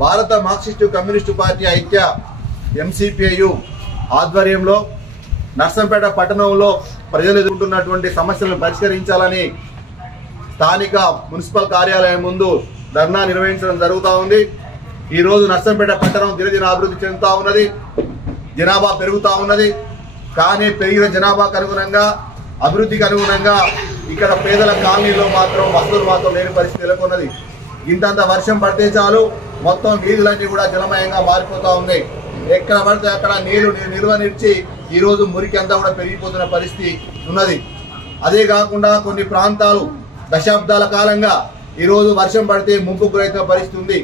భారత Marxist communist party ఐక్య MCPIU ఆధ్వర్యంలో నర్సంపేట పట్టణంలో ప్రజలు ఎదుర్కొంటున్నటువంటి సమస్యలను పరిష్కరించాలని స్థానిక మున్సిపల్ కార్యాలయం ముందు ధర్నా నిర్వహించడం జరుగుతూ ఉంది। ఈరోజు నర్సంపేట పట్టణం దినదిన అభివృద్ధి చెందుతూ ఉన్నది, జనాభా పెరుగుతూ ఉన్నది। కానీ పెరిగిన జనాభాకు అనుగుణంగా అభివృద్ధికి అనుగుణంగా ఇక్కడ పేదల కాలనీలో మాత్రం వసతులు మాత్రం లేని పరిస్థితి నెలకొన్నది। ఇంతంత వర్షం పడితే చాలు మొత్తం వీధులన్నీ కూడా జలమయంగా మారిపోతూ ఉన్నాయి। ఎక్కడ పడితే అక్కడ నీళ్లు నిల్వ నిలిచి ఈరోజు మురికి అంతా కూడా పెరిగిపోతున్న పరిస్థితి ఉన్నది। అదే కాకుండా కొన్ని ప్రాంతాలు దశాబ్దాల కాలంగా ఈరోజు వర్షం పడితే ముంపుకు గురైన పరిస్థితి ఉంది।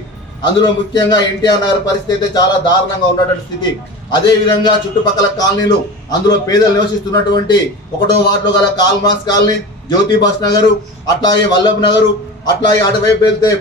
అందులో ముఖ్యంగా ఎన్టీఆర్ నగర్ పరిస్థితి అయితే చాలా దారుణంగా ఉన్నటువంటి స్థితి। అదేవిధంగా చుట్టుపక్కల కాలనీలు, అందులో పేదలు నివసిస్తున్నటువంటి 1వ వార్డులో గల కాల్మాస్ కాలనీ, జ్యోతి బస్ నగరు, అట్లాగే వల్లభ్ నగరు, అట్లాగే అటువైపు వెళ్తే